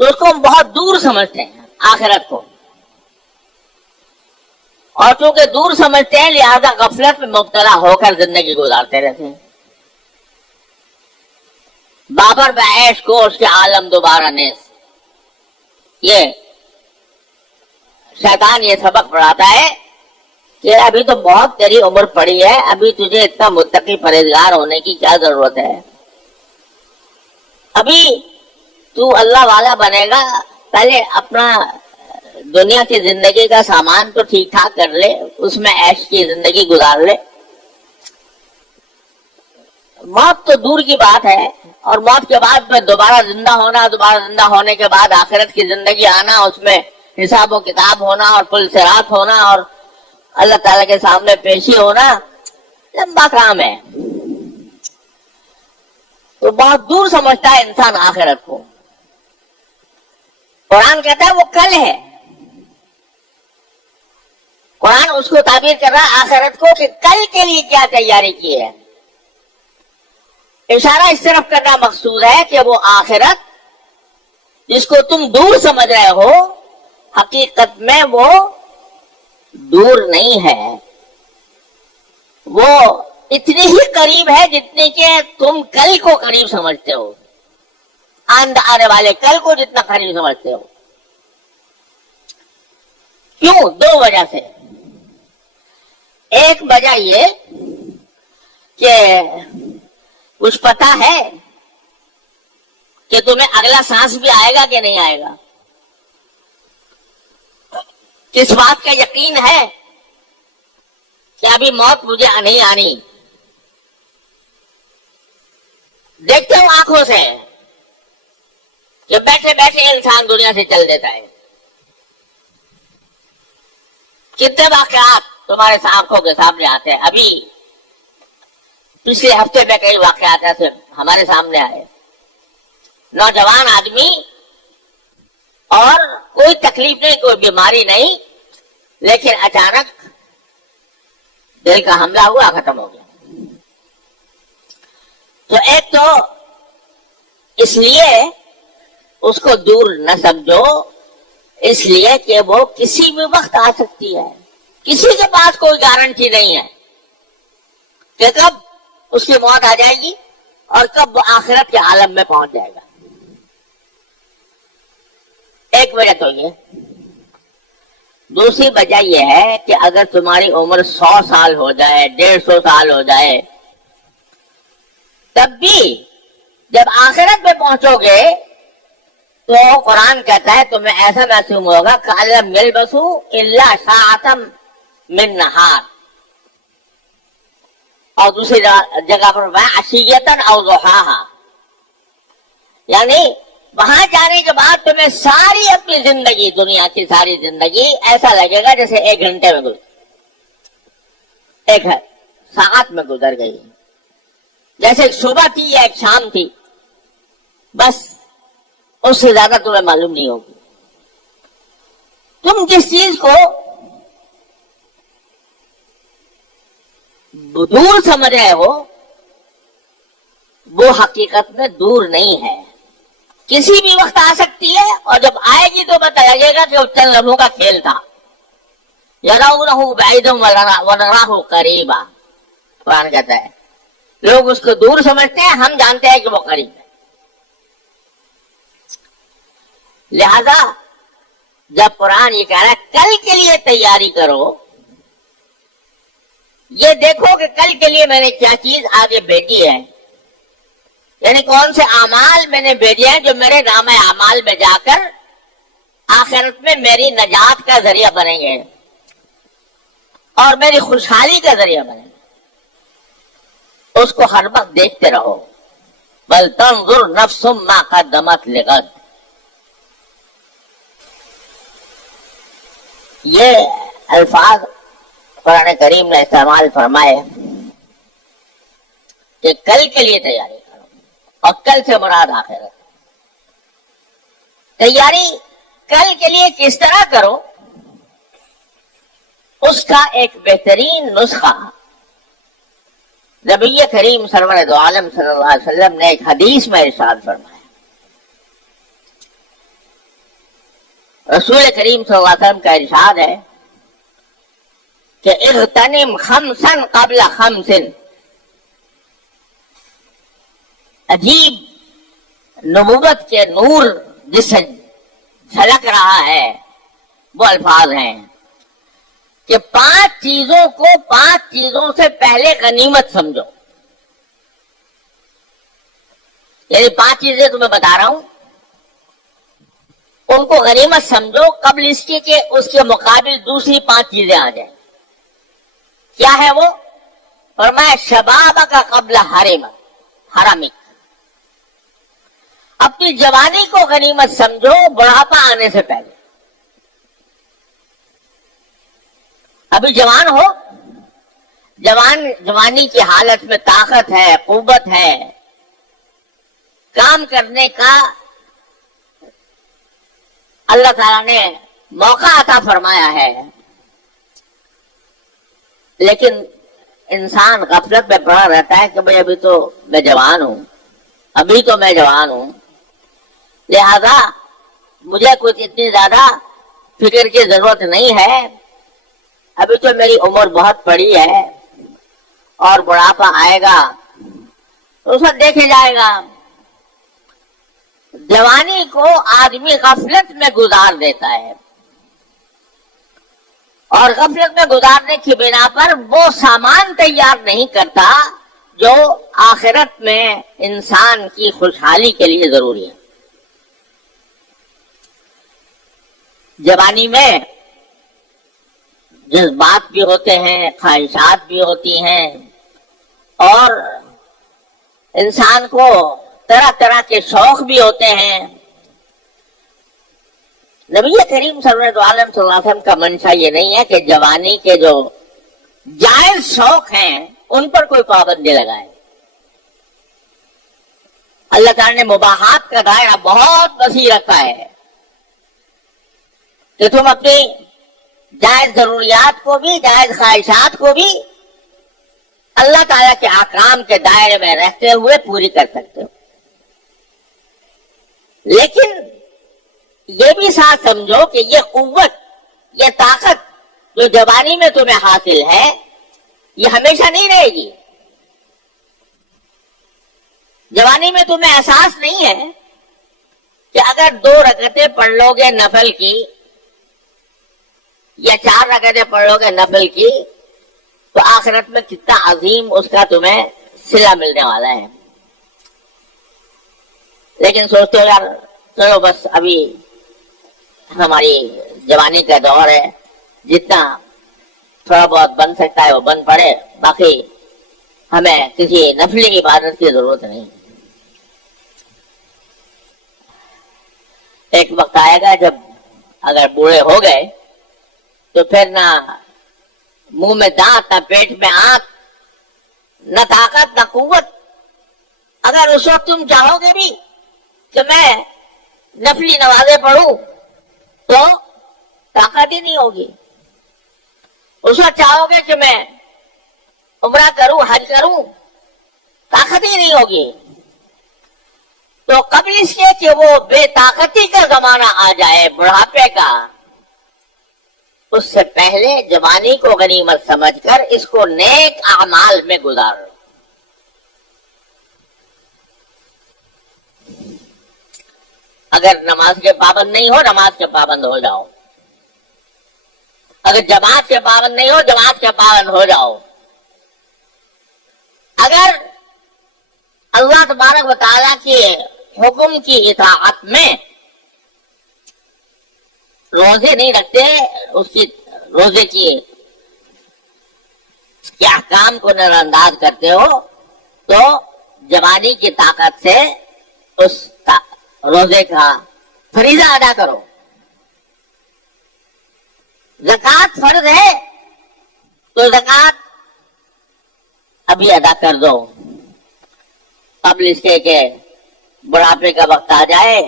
تو اس کو ہم بہت دور سمجھتے ہیں آخرت کو، اور چونکہ دور سمجھتے ہیں لہذا غفلت میں مبتلا ہو کر زندگی گزارتے رہتے ہیں۔ بابر بعیش کو اس کے عالم دوبارہ نیز، یہ شیطان یہ سبق پڑھاتا ہے کہ ابھی تو بہت تیری عمر پڑی ہے، ابھی تجھے اتنا متقی پرہیزگار ہونے کی کیا ضرورت ہے، ابھی تو اللہ والا بنے گا، پہلے اپنا دنیا کی زندگی کا سامان تو ٹھیک ٹھاک کر لے، اس میں عیش کی زندگی گزار لے۔ موت تو دور کی بات ہے، اور موت کے بعد میں دوبارہ زندہ ہونا، دوبارہ زندہ ہونے کے بعد آخرت کی زندگی آنا، اس میں حساب و کتاب ہونا اور پل صراط ہونا اور اللہ تعالیٰ کے سامنے پیشی ہونا لمبا کام ہے، تو بہت دور سمجھتا ہے انسان آخرت کو۔ قرآن کہتا ہے وہ کل ہے، قرآن اس کو تعبیر کر رہا ہے آخرت کو کہ کل کے لیے کیا تیاری کی ہے۔ اشارہ اس طرف کرنا مقصود ہے کہ وہ آخرت جس کو تم دور سمجھ رہے ہو، حقیقت میں وہ دور نہیں ہے، وہ اتنی ہی قریب ہے جتنی کہ تم کل کو قریب سمجھتے ہو، آنے والے کل کو جتنا قریب سمجھتے ہو۔ کیوں؟ دو وجہ سے۔ ایک وجہ یہ کہ کچھ پتا ہے کہ تمہیں اگلا سانس بھی آئے گا کہ نہیں آئے گا، کس بات کا یقین ہے کہ ابھی موت مجھے نہیں آنی، دیکھتے ہو آنکھوں سے کہ بیٹھے بیٹھے انسان دنیا سے چل دیتا ہے۔ کتنے واقعات تمہارے آنکھوں کے سامنے آتے ہیں، ابھی پچھلے ہفتے میں کئی واقعات ایسے ہمارے سامنے آئے، نوجوان آدمی اور کوئی تکلیف نہیں، کوئی بیماری نہیں، لیکن اچانک دل کا حملہ ہوا، ختم ہو گیا۔ تو ایک تو اس لیے اس کو دور نہ سمجھو، اس لیے کہ وہ کسی بھی وقت آ سکتی ہے، کسی کے پاس کوئی گارنٹی نہیں ہے کہ کب اس کی موت آ جائے گی اور کب وہ آخرت کے عالم میں پہنچ جائے گا۔ ایک وجہ تو یہ۔ دوسری وجہ یہ ہے کہ اگر تمہاری عمر 100 سال ہو جائے، 150 سال ہو جائے، تب بھی جب آخرت میں پہنچو گے تو قرآن کہتا ہے تمہیں ایسا محسوس ہوگا کَأَلَّمْ يَلْبَثُوا إِلَّا سَاعَةً مِّن نَّهَارٍ، اور دوسری جگہ پر عَشِيَّةً أَوْ ضُحَاهَا، یعنی وہاں جانے کے بعد تمہیں ساری اپنی زندگی، دنیا کی ساری زندگی ایسا لگے گا جیسے 1 گھنٹے میں گزر، 1 ساعت میں گزر گئی، جیسے ایک صبح تھی یا ایک شام تھی، بس اس سے زیادہ تمہیں معلوم نہیں ہوگی۔ تم جس چیز کو دور سمجھ رہے ہو وہ حقیقت میں دور نہیں ہے، کسی بھی وقت آ سکتی ہے، اور جب آئے گی تو پتہ لگے گا کہ وہ چند لمحوں کا کھیل تھا۔ يَرَوْنَهُ بَعِيدًا وَنَرَاهُ قَرِيبًا، قرآن کہتا ہے لوگ اس کو دور سمجھتے ہیں، ہم جانتے ہیں کہ وہ قریب ہے۔ لہذا جب قرآن یہ کہہ رہا ہے کل کے لیے تیاری کرو، یہ دیکھو کہ کل کے لیے میں نے کیا چیز آگے بھیجی ہے، یعنی کون سے اعمال میں نے بھیجے ہیں جو میرے نام اعمال میں جا کر آخرت میں میری نجات کا ذریعہ بنیں گے اور میری خوشحالی کا ذریعہ بنیں گے، اس کو ہر وقت دیکھتے رہو۔ بل تنظر نفس ما قدمت لغد، یہ الفاظ قرآن کریم نے استعمال فرمائے کہ کل کے لیے تیاری کرو، اور کل سے مراد آخرت۔ تیاری کل کے لیے کس طرح کرو، اس کا ایک بہترین نسخہ نبی کریم سرور دو عالم صلی اللہ علیہ وسلم نے ایک حدیث میں ارشاد فرمایا۔ رسول کریم صلی اللہ علیہ وسلم کا ارشاد ہے کہ اغتنم خمسن قبل خمسن. عجیب نبوت کے نور جس سے جھلک رہا ہے وہ الفاظ ہیں کہ 5 چیزوں کو 5 چیزوں سے پہلے غنیمت سمجھو. یعنی 5 چیزیں تمہیں بتا رہا ہوں، ان کو غنیمت سمجھو قبل اس کے کہ اس کے مقابل دوسری 5 چیزیں آ جائیں. کیا ہے وہ؟ فرمایا شباب کا قبل حرمک. اپنی جوانی کو غنیمت سمجھو بڑھاپا آنے سے پہلے. ابھی جوان ہو، جوانی کی حالت میں طاقت ہے، قوت ہے، کام کرنے کا اللہ تعالیٰ نے موقع عطا فرمایا ہے، لیکن انسان غفلت میں پڑا رہتا ہے کہ بھئی ابھی تو میں جوان ہوں، ابھی تو میں جوان ہوں، لہذا مجھے کچھ اتنی زیادہ فکر کی ضرورت نہیں ہے، ابھی تو میری عمر بہت بڑی ہے اور بڑھاپا آئے گا تو اس وقت دیکھے جائے گا. جوانی کو آدمی غفلت میں گزار دیتا ہے اور غفلت میں گزارنے کی بنا پر وہ سامان تیار نہیں کرتا جو آخرت میں انسان کی خوشحالی کے لیے ضروری ہے. جوانی میں جذبات بھی ہوتے ہیں، خواہشات بھی ہوتی ہیں اور انسان کو طرح طرح کے شوق بھی ہوتے ہیں. نبی کریم صلی اللہ علیہ وسلم کا منشا یہ نہیں ہے کہ جوانی کے جو جائز شوق ہیں ان پر کوئی پابندی لگائے. اللہ تعالیٰ نے مباحات کا دائرہ بہت وسیع رکھا ہے کہ تم اپنی جائز ضروریات کو بھی، جائز خواہشات کو بھی اللہ تعالیٰ کے احکام کے دائرے میں رہتے ہوئے پوری کر سکتے ہو. لیکن یہ بھی ساتھ سمجھو کہ یہ قوت، یہ طاقت جو جوانی میں تمہیں حاصل ہے یہ ہمیشہ نہیں رہے گی. جوانی میں تمہیں احساس نہیں ہے کہ اگر 2 رکعتیں پڑھ لو گے نفل کی یا 4 رکعتیں پڑھ لو گے نفل کی تو آخرت میں کتنا عظیم اس کا تمہیں صلہ ملنے والا ہے. لیکن سوچتے ہو یار چلو بس ابھی ہماری جوانی کا دور ہے، جتنا تھوڑا بہت بن سکتا ہے وہ بن پڑے، باقی ہمیں کسی نفلی عبادت کی ضرورت نہیں. ایک وقت آئے گا جب اگر بوڑھے ہو گئے تو پھر نہ منہ میں دانت، نہ پیٹ میں آنکھ، نہ طاقت، نہ قوت. اگر اس وقت تم چاہو گے بھی کہ میں نفلی نمازیں پڑھوں تو طاقت ہی نہیں ہوگی. اس وقت چاہو گے کہ میں عمرہ کروں، حج کروں، طاقت ہی نہیں ہوگی. تو قبل اس کے کہ وہ بے طاقتی کا زمانہ آ جائے، بڑھاپے کا، اس سے پہلے جوانی کو غنیمت سمجھ کر اس کو نیک اعمال میں گزارو. اگر نماز کے پابند نہیں ہو، نماز کے پابند ہو جاؤ. اگر جماعت کے پابند نہیں ہو، جماعت کے پابند ہو جاؤ. اگر اللہ تبارک و تعالیٰ کے حکم کی اطاعت میں روزے نہیں رکھتے، اس کی روزے کی احکام کو نظر انداز کرتے ہو تو جوانی کی طاقت سے اس روزے کا فریضہ ادا کرو. زکوٰۃ فرض ہے تو زکوٰۃ ابھی ادا کر دو قبل اس کے کہ بڑھاپے کا وقت آ جائے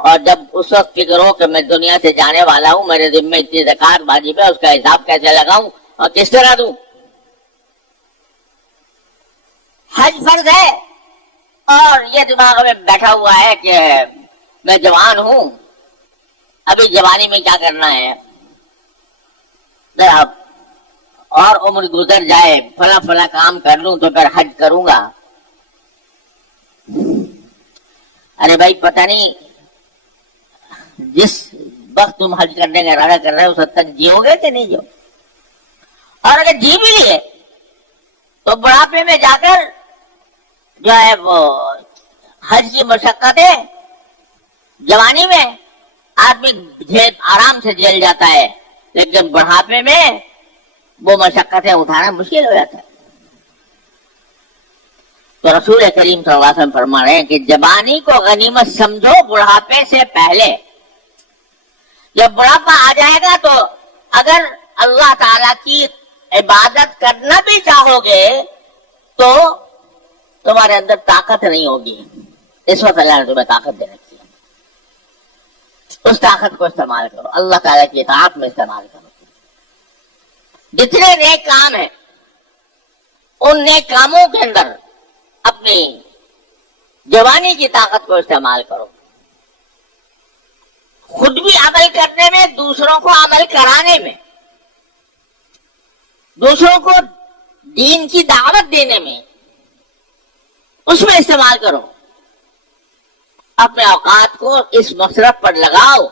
اور جب اس وقت فکر ہو کہ میں دنیا سے جانے والا ہوں، میرے ذمہ اتنی زکوٰۃ واجب ہے، اس کا حساب کیسے لگاؤں اور کس طرح دوں. حج فرض ہے اور یہ دماغ میں بیٹھا ہوا ہے کہ میں جوان ہوں، ابھی جوانی میں کیا کرنا ہے، ذرا اور عمر گزر جائے، فلاں فلاں کام کر لوں تو پھر حج کروں گا۔ ارے بھائی پتہ نہیں جس وقت تم حج کرنے کا ارادہ کر رہے ہو اس وقت تک جیو گے کہ نہیں جیو، اور اگر جی بھی لیے تو بڑھاپے میں جا کر جو ہے وہ حج کی مشقت ہے، جوانی میں آدمی آرام سے جھیل جاتا ہے، لیکن بڑھاپے میں وہ مشقتیں اٹھانا مشکل ہو جاتا ہے۔ تو رسول کریم صلی اللہ علیہ وسلم فرما رہے ہیں کہ جوانی کو غنیمت سمجھو بڑھاپے سے پہلے۔ جب بڑھاپا آ جائے گا تو اگر اللہ تعالی کی عبادت کرنا بھی چاہو گے تو تمہارے اندر طاقت نہیں ہوگی۔ اس وقت اللہ نے تمہیں طاقت دے رکھی ہے، اس طاقت کو استعمال کرو، اللہ تعالیٰ کی اطاعت میں استعمال کرو۔ جتنے نیک کام ہیں ان نیک کاموں کے اندر اپنی جوانی کی طاقت کو استعمال کرو، خود بھی عمل کرنے میں، دوسروں کو عمل کرانے میں، دوسروں کو دین کی دعوت دینے میں، اس میں استعمال کرو۔ اپنے اوقات کو اس مصرف پر لگاؤ،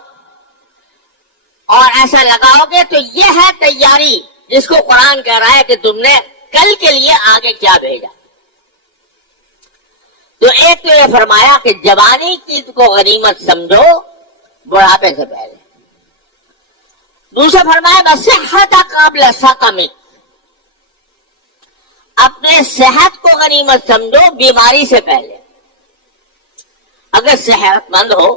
اور ایسا لگاؤ گے تو یہ ہے تیاری جس کو قرآن کہہ رہا ہے کہ تم نے کل کے لیے آگے کیا بھیجا۔ تو ایک تو یہ فرمایا کہ جوانی کی کو غنیمت سمجھو بڑھاپے سے پہلے۔ دوسرا فرمایا بصحت قبل سقم، اپنے صحت کو غنیمت سمجھو بیماری سے پہلے۔ اگر صحت مند ہو،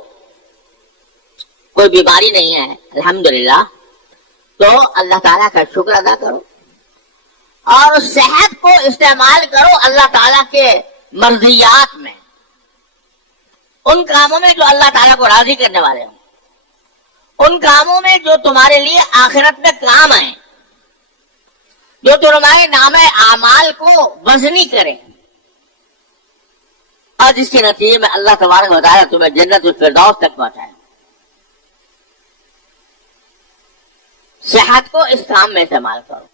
کوئی بیماری نہیں ہے الحمدللہ، تو اللہ تعالیٰ کا شکر ادا کرو اور اس صحت کو استعمال کرو اللہ تعالیٰ کے مرضیات میں، ان کاموں میں جو اللہ تعالیٰ کو راضی کرنے والے ہوں، ان کاموں میں جو تمہارے لیے آخرت میں کام آئیں، جو تمہارے نام اعمال کو وزنی کریں، اور جس کے نتیجے میں اللہ تبارک و تعالیٰ تمہیں جنت الفردوس تک پہنچائے۔ صحت کو اس کام میں استعمال کرو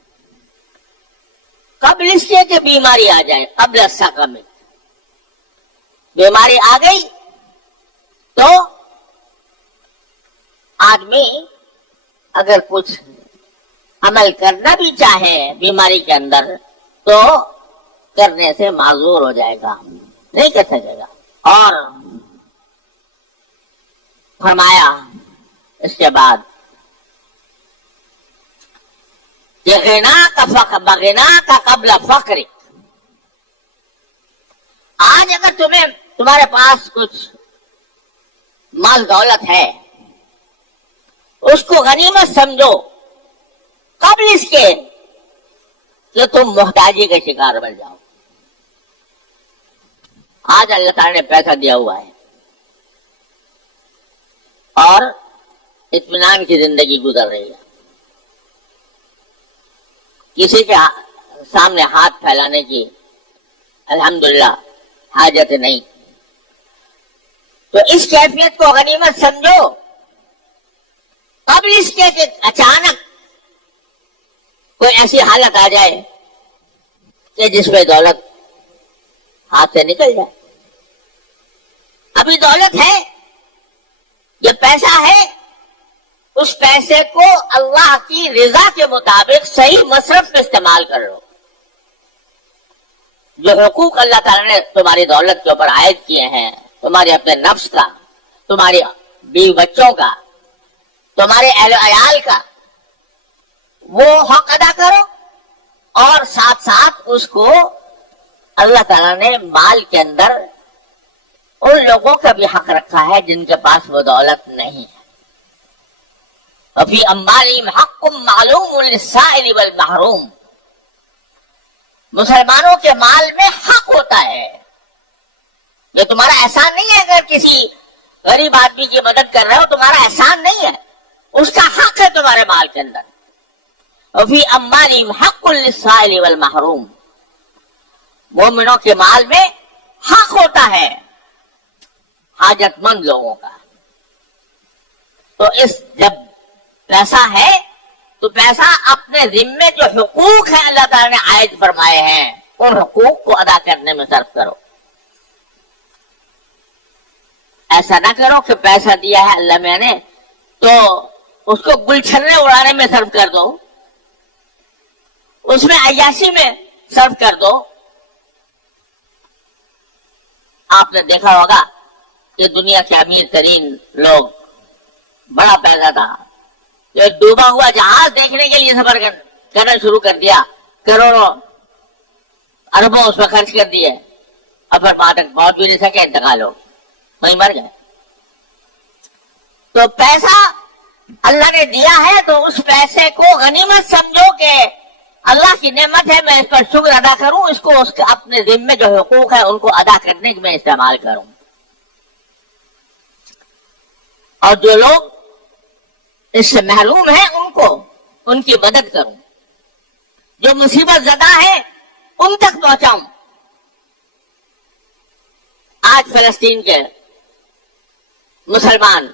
قبل اس کے کہ بیماری آ جائے، قبل السقم، بیماری آ گئی تو آدمی اگر کچھ عمل کرنا بھی چاہے بیماری کے اندر تو کرنے سے معذور ہو جائے گا، نہیں کر سکے گا۔ اور فرمایا اس کے بعد کہ بغنا کا قبل فقر، آج اگر تمہارے پاس کچھ مال دولت ہے اس کو غنیمت سمجھو قبل اس کے کہ تم محتاجی کا شکار بن جاؤ۔ آج اللہ تعالیٰ نے پیسہ دیا ہوا ہے اور اطمینان کی زندگی گزر رہی ہے، کسی کے سامنے ہاتھ پھیلانے کی الحمدللہ حاجت نہیں۔ تو اس کیفیت کو غنیمت سمجھو قبل اس کے کہ اچانک کوئی ایسی حالت آ جائے کہ جس میں دولت ہاتھ سے نکل جائے۔ ابھی دولت ہے، یہ پیسہ ہے، اس پیسے کو اللہ کی رضا کے مطابق صحیح مصرف میں استعمال کر لو۔ جو حقوق اللہ تعالیٰ نے تمہاری دولت کے اوپر عائد کیے ہیں، تمہارے اپنے نفس کا، تمہاری بیوی بچوں کا، تمہارے اہل و عیال کا، وہ حق ادا کرو، اور ساتھ ساتھ اس کو اللہ تعالیٰ نے مال کے اندر ان لوگوں کا بھی حق رکھا ہے جن کے پاس وہ دولت نہیں ہے۔ وفی اموالہم حق معلوم للسائل والمحروم، مسلمانوں کے مال میں حق ہوتا ہے۔ یہ تمہارا احسان نہیں ہے، اگر کسی غریب آدمی کی مدد کر رہے ہو تمہارا احسان نہیں ہے، اس کا حق ہے تمہارے مال کے اندر۔ وفی اموالہم حق للسائل والمحروم، مومنوں کے مال میں حق ہوتا ہے حاجت مند لوگوں کا۔ تو اس جب پیسہ ہے تو پیسہ اپنے ذمے جو حقوق ہیں اللہ تعالیٰ نے عائد فرمائے ہیں ان حقوق کو ادا کرنے میں صرف کرو. ایسا نہ کرو کہ پیسہ دیا ہے اللہ میں نے تو اس کو گلچھنے اڑانے میں صرف کر دو, اس میں عیاشی میں صرف کر دو. آپ نے دیکھا ہوگا کہ دنیا کے امیر ترین لوگ, بڑا پیسہ تھا, جو ڈوبا ہوا جہاز دیکھنے کے لیے سفر کرنا شروع کر دیا, کروڑوں اربوں اس میں خرچ کر دیے, اور پھر وہاں تک پہنچ بھی نہیں سکے, انتقال ہو وہیں مر گئے. تو پیسہ اللہ نے دیا ہے تو اس پیسے کو غنیمت سمجھو کہ اللہ کی نعمت ہے, میں اس پر شکر ادا کروں, اس کو اس کے اپنے ذمے جو حقوق ہے ان کو ادا کرنے میں استعمال کروں. اور جو لوگ اس سے محروم ہیں ان کو ان کی مدد کروں, جو مصیبت زدہ ہے ان تک پہنچاؤں. آج فلسطین کے مسلمان